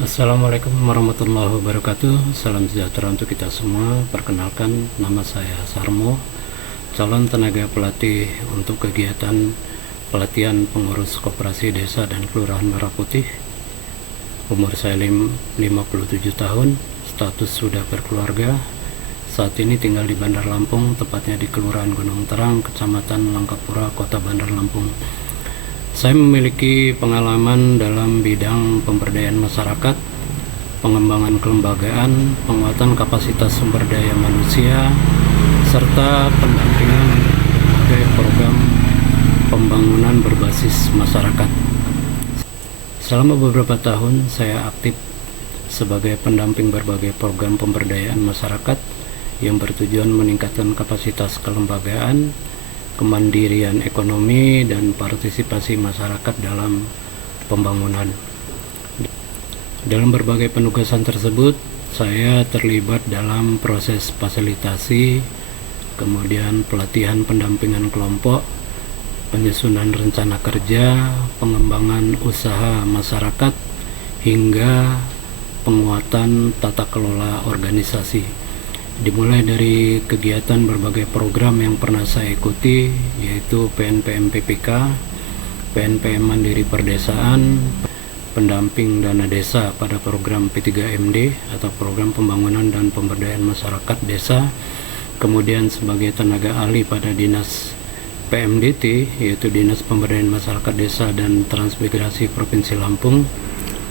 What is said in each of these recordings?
Assalamualaikum warahmatullahi wabarakatuh. Salam sejahtera untuk kita semua. Perkenalkan, nama saya Sarmo, calon tenaga pelatih untuk kegiatan pelatihan pengurus koperasi desa dan kelurahan Merah Putih. Umur saya 57 tahun, status sudah berkeluarga. Saat ini tinggal di Bandar Lampung, tepatnya di Kelurahan Gunung Terang, Kecamatan Langkapura, Kota Bandar Lampung. Saya memiliki pengalaman dalam bidang pemberdayaan masyarakat, pengembangan kelembagaan, penguatan kapasitas sumber daya manusia, serta pendampingan berbagai program pembangunan berbasis masyarakat. Selama beberapa tahun, saya aktif sebagai pendamping berbagai program pemberdayaan masyarakat yang bertujuan meningkatkan kapasitas kelembagaan, kemandirian ekonomi, dan partisipasi masyarakat dalam pembangunan. Dalam berbagai penugasan tersebut, saya terlibat dalam proses fasilitasi, kemudian pelatihan pendampingan kelompok, penyusunan rencana kerja, pengembangan usaha masyarakat, hingga penguatan tata kelola organisasi. Dimulai dari kegiatan berbagai program yang pernah saya ikuti, yaitu PNPM PPK, PNPM Mandiri Perdesaan, pendamping dana desa pada program P3MD atau program pembangunan dan pemberdayaan masyarakat desa, kemudian sebagai tenaga ahli pada Dinas PMDT, yaitu Dinas Pemberdayaan Masyarakat Desa dan Transmigrasi Provinsi Lampung,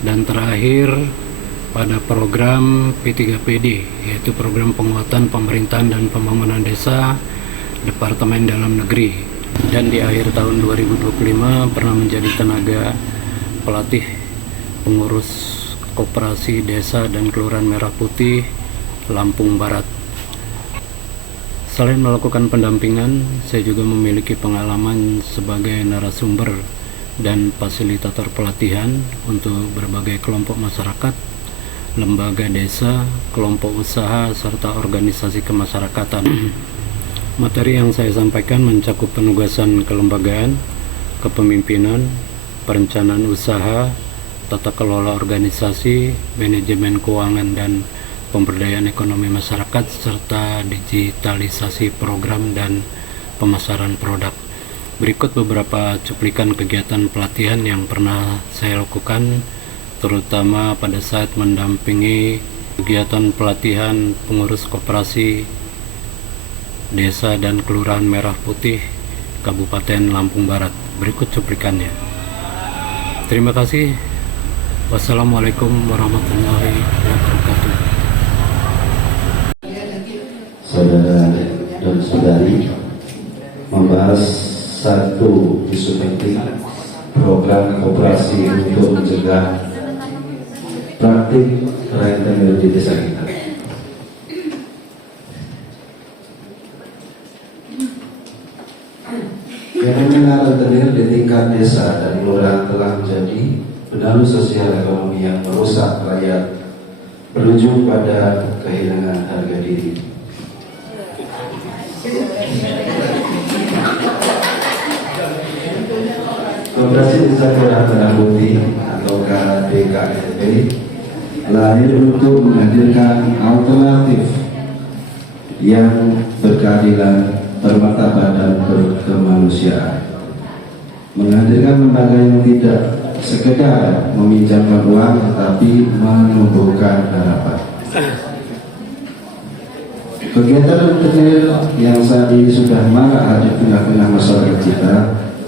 dan terakhir pada program P3PD, yaitu program penguatan pemerintahan dan pembangunan desa Departemen Dalam Negeri. Dan di akhir tahun 2025 pernah menjadi tenaga pelatih pengurus koperasi desa dan kelurahan Merah Putih Lampung Barat. Selain melakukan pendampingan, saya juga memiliki pengalaman sebagai narasumber dan fasilitator pelatihan untuk berbagai kelompok masyarakat, lembaga desa, kelompok usaha, serta organisasi kemasyarakatan. Materi yang saya sampaikan mencakup penugasan kelembagaan, kepemimpinan, perencanaan usaha, tata kelola organisasi, manajemen keuangan dan pemberdayaan ekonomi masyarakat, serta digitalisasi program dan pemasaran produk. Berikut beberapa cuplikan kegiatan pelatihan yang pernah saya lakukan, terutama pada saat mendampingi kegiatan pelatihan pengurus koperasi desa dan kelurahan Merah Putih Kabupaten Lampung Barat. Berikut cuplikannya. Terima kasih. Wassalamualaikum warahmatullahi wabarakatuh. Saudara dan saudari, membahas satu isu penting, program koperasi untuk mencegah praktik rentenir di desa kita. Fenomena rentenir di tingkat desa dan kelurahan telah menjadi benalu sosial ekonomi yang merusak rakyat, berujung pada kehilangan harga diri. Koperasi Desa Kelurahan Merah Putih atau KDKLP lahir untuk menghadirkan alternatif yang berkeadilan, bermartabat dan berkemanusiaan. Menghadirkan lembaga yang tidak sekedar meminjamkan uang tetapi menumbuhkan harapan. Kegiatan rentenir yang saat ini sudah marak hadir di tengah-tengah masyarakat kita,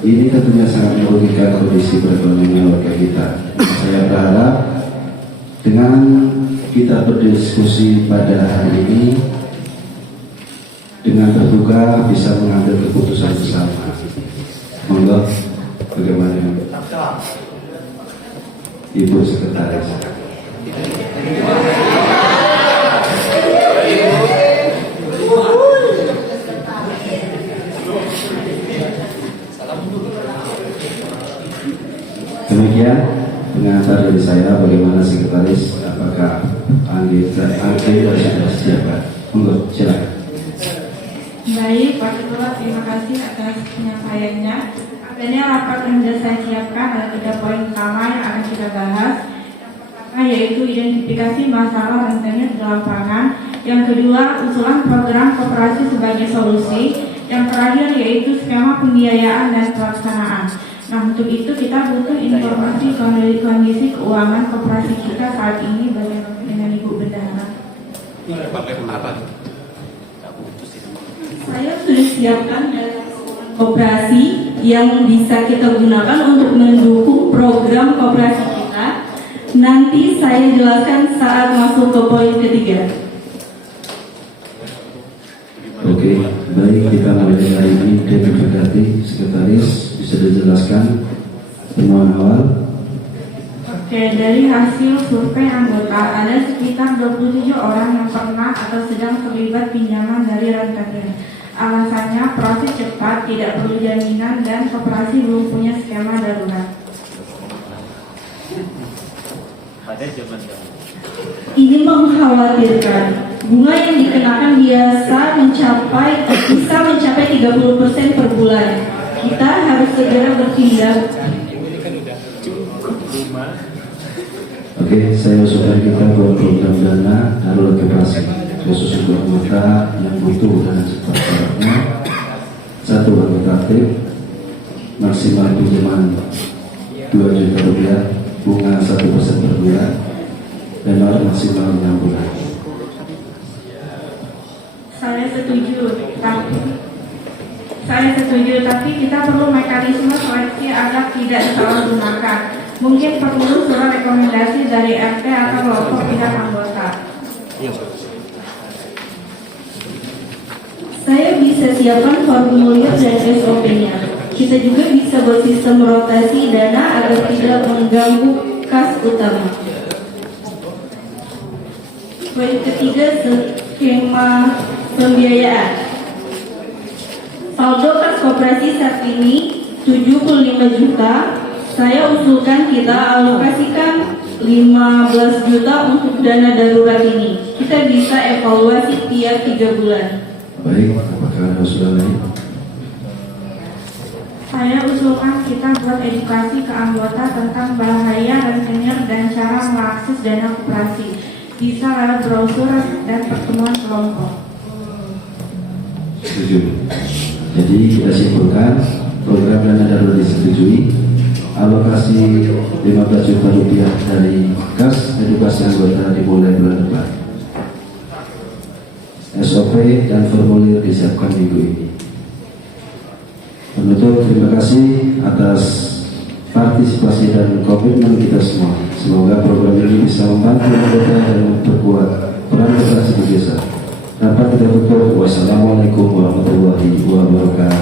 ini tentunya sangat merugikan kondisi perekonomian warga kita. Saya berharap dengan kita berdiskusi pada hari ini, dengan terbuka bisa mengambil keputusan bersama. Monggo, bagaimana Ibu Sekretaris? Demikian pengantar dari saya. Bagaimana Sekretaris? Apakah Andi sudah siap? Monggo, silakan. Baik, Pak Ketua, terima kasih atas penyampaiannya. Adanya rapat yang sudah saya siapkan ada 3 poin utama yang akan kita bahas. Yang pertama yaitu identifikasi masalah rentenir di lapangan. Yang kedua, usulan program koperasi sebagai solusi. Yang terakhir yaitu skema pembiayaan dan pelaksanaan. Nah, untuk itu kita butuh informasi kondisi keuangan koperasi kita saat ini bagaimana dengan Ibu Bendahara. Saya sudah siapkan dana koperasi yang bisa kita gunakan untuk mendukung program koperasi kita. Nanti saya jelaskan saat masuk ke poin ketiga. Oke, baik, kita mulai hari ini. Dewi Ferdati, Sekretaris, bisa dijelaskan temuan awal? Oke, dari hasil survei anggota ada sekitar 27 orang yang pernah atau sedang terlibat pinjaman dari rentenir. Alasannya proses cepat, tidak perlu jaminan, dan koperasi belum punya skema darurat. Ini mengkhawatirkan. Bunga yang dikenakan bisa mencapai 30% per bulan. Kita harus segera bertindak. Oke, saya usulkan kita buat program dana darurat koperasi khusus untuk anggota yang butuh dana cepat. Syaratnya 1. Anggota aktif, maksimal pinjaman 2 juta rupiah, bunga 1% per bulan, dan maksimal 6 bulan. Saya setuju, tapi kita perlu mekanisme seleksi agar tidak disalahgunakan. Mungkin perlu surat rekomendasi dari RT atau kelompok pihak anggota. Saya bisa siapkan formulir dan SOP-nya. Kita juga bisa buat sistem rotasi dana agar tidak mengganggu kas utama. Poin ketiga, skema pembiayaan. Saldo kas koperasi saat ini 75 juta. Saya usulkan kita alokasikan 15 juta untuk dana darurat ini. Kita bisa evaluasi tiap 3 bulan. Baik, apakah ada usulan lain? Saya usulkan kita buat edukasi ke anggota tentang bahaya rentenir dan cara mengakses dana koperasi. Bisa lewat brosur dan pertemuan kelompok. Setuju. Jadi kita simpulkan program dana darurat disetujui, alokasi 15 juta rupiah dari kas edukasi anggota dimulai bulan depan. SOP dan formulir disiapkan minggu ini. Penutup, terima kasih atas partisipasi dan komitmen kita semua. Semoga program ini bisa membantu anggota dan memperkuat peran koperasi di desa. Dapat kita tutup. Wassalamualaikum warahmatullahi wabarakatuh.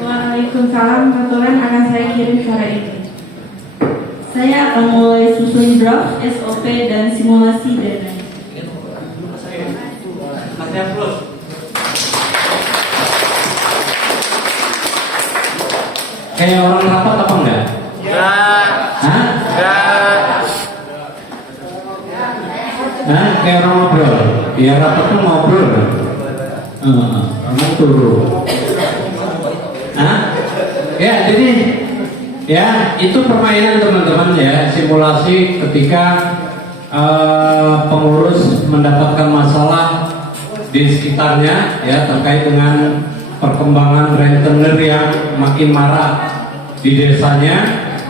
Waalaikumsalam. Kebetulan akan saya kirim sore ini. Saya akan mulai susun draft, SOP, dan simulasi dana. Kayak orang rapat apa enggak? Hah? Hah? Kayak orang ngobrol? Ya rapat tuh ngobrol. Kamu turun. Hah? Ya jadi ya itu permainan teman-teman ya, simulasi ketika pengurus mendapatkan masalah di sekitarnya ya terkait dengan perkembangan rentenir yang makin marah di desanya,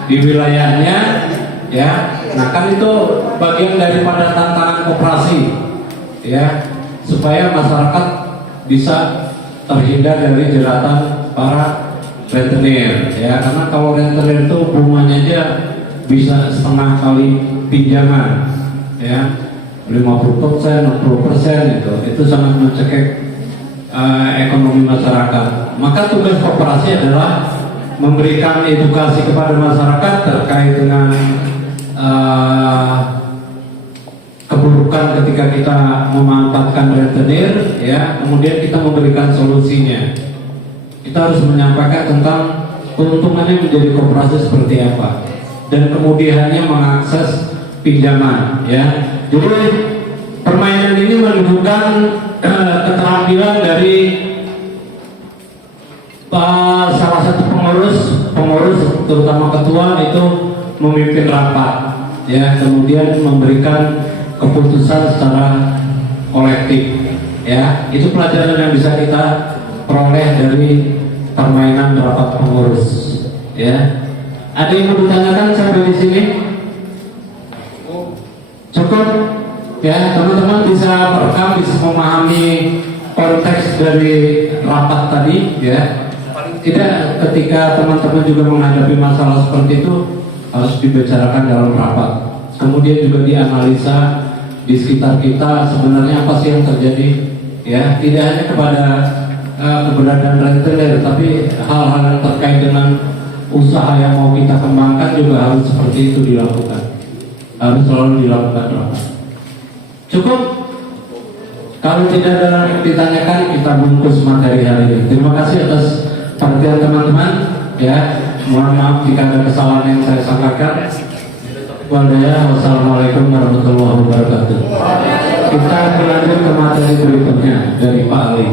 di wilayahnya ya. Nah kan itu bagian daripada tantangan koperasi ya, supaya masyarakat bisa terhindar dari jeratan para rentenir ya, karena kalau rentenir itu bunganya aja bisa setengah kali pinjaman ya, 50%, 60% itu sangat mencekik ekonomi masyarakat. Maka tugas koperasi adalah memberikan edukasi kepada masyarakat terkait dengan keburukan ketika kita memanfaatkan rentenir ya, kemudian kita memberikan solusinya. Kita harus menyampaikan tentang keuntungannya menjadi koperasi seperti apa dan kemudiannya mengakses pinjaman ya. Jadi permainan ini menunjukkan keterampilan dari salah satu pengurus terutama ketua itu memimpin rapat, ya, kemudian memberikan keputusan secara kolektif, ya. Itu pelajaran yang bisa kita peroleh dari permainan rapat pengurus, ya. Ada yang mau ditanyakan sampai di sini? Cukup, ya, teman-teman bisa merekam, bisa memahami konteks dari rapat tadi, ya. Tidak, ketika teman-teman juga menghadapi masalah seperti itu harus dibicarakan dalam rapat. Kemudian juga dianalisa di sekitar kita sebenarnya apa sih yang terjadi, ya. Tidak hanya kepada keberadaan rentenir, tapi hal-hal yang terkait dengan usaha yang mau kita kembangkan juga harus seperti itu dilakukan. Harus selalu dilakukan rapat. Cukup? Kalau tidak ada yang ditanyakan, kita bungkus materi hari ini. Terima kasih atas perhatian teman-teman, ya. Mohon maaf jika ada kesalahan yang saya sampaikan. Wassalamualaikum warahmatullahi wabarakatuh. Kita berlanjut ke materi berikutnya dari Pak Ali.